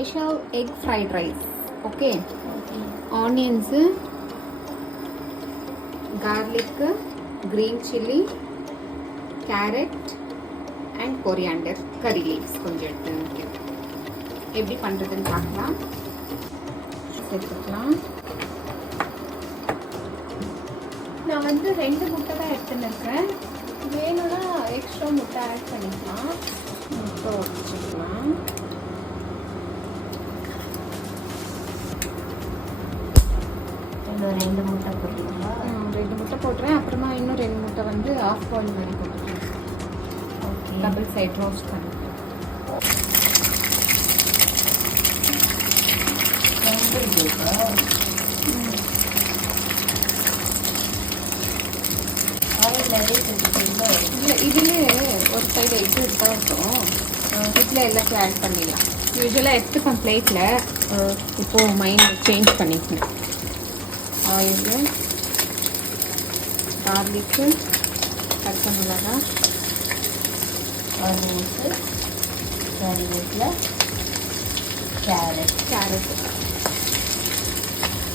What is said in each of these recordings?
Special egg fried rice. Okay, onions, garlic, green chilli, carrot and coriander, curry leaves கொஞ்சம் எடுத்து எப்படி பண்ணுறதுன்னு பார்க்கலாம். சேர்த்துக்கலாம். நான் வந்து 2 முட்டை தான் எடுத்துன்னு இருக்கேன். வேணும்னா எக்ஸ்ட்ரா முட்டை ஆட் பண்ணிக்கலாம். முட்டை வச்சுக்கலாம். இன்னும் 2 முட்டை போட்டுக்கலாம். 2 முட்டை போட்டுறேன். அப்புறமா இன்னும் 2 முட்டை வந்து ஆஃப் பாயில் பண்ணி போட்டுக்கிறேன். ஓகே, டபுள் சைட் ரோஸ்ட் பண்ணிக்கிறேன். இல்லை, இதுலேயே ஒரு சைடு எக்கு எடுத்தால் இருக்கும். இதில் எல்லாத்தையும் ஆட் பண்ணிடலாம். யூஸ்வலாக எடுத்துப்பேன் பிளேட்டில். இப்போது மைண்ட் சேஞ்ச் பண்ணிக்கிறேன். ஆயில், கார்லிக்கு, பச்சை மிளகா, ஆனியன்ஸு, கருவேப்பிலை, கேரட்,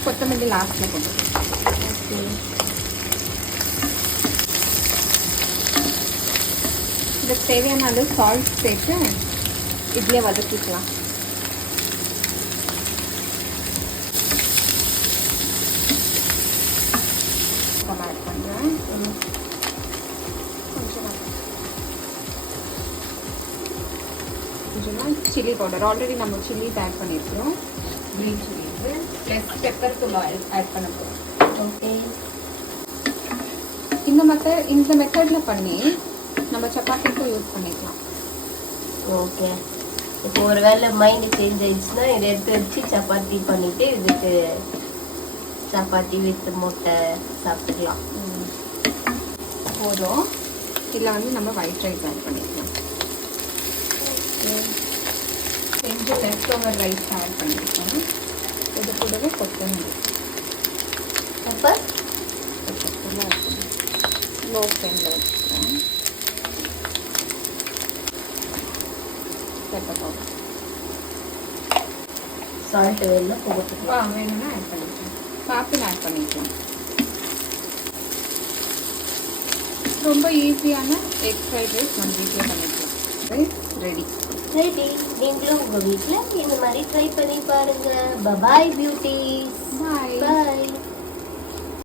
கொத்தமல்லி லாஸ்ட்டில் போட்டுருக்கேன். ஓகே, இதுக்கு தேவையான அளவு சால்ட் சேர்த்து இதிலே வதக்கிக்கலாம். ஆட் பண்ணுறேன். கொஞ்சமாக சில்லி பவுடர். ஆல்ரெடி நம்ம சில்லிஸ் ஆட் பண்ணியிருக்கிறோம். க்ரீன் சில்லிஸு ப்ளஸ் பெப்பர் தூள் ஆட் பண்ண போகிறோம். ஓகே. இந்த மெத்தடில் பண்ணி நம்ம சப்பாத்திக்கும் யூஸ் பண்ணிக்கலாம். ஓகே, இப்போ ஒரு வேளை மைண்டு சேஞ்ச் ஆயிடுச்சுன்னா இதை எடுத்து வச்சு சப்பாத்தி பண்ணிவிட்டு இதுக்கு சப்பாத்தி வித் முட்டை சாப்பிட்டுக்கலாம். போதும். இதில் வந்து நம்ம ஒயிட் ரைஸ் ஆட் பண்ணிக்கலாம். செஞ்சு லெஃப்ட் ஓவர் ரைஸ் ஆட் பண்ணிக்கலாம். இது கூடவே கொத்தமல்லி பெப்பர் லோ ஃப்ளேமில் வச்சுக்கிறேன். பெப்பர் பவுடர், சால்ட் வேணும் போட்டுக்கலாம். வேணும்னா ஆட் பண்ணிக்கலாம். காப்பில் ஆட் பண்ணிக்கலாம். ரொம்ப ஈஸியான எக் ஃப்ரைட் ரைஸ் நம்ம வீட்டில் பண்ணிக்கலாம். ரெடி. நீங்களும் உங்கள் வீட்டில் இந்த மாதிரி ட்ரை பண்ணி பாருங்கள். பாய் பியூட்டிஸ். பாய். பாய்.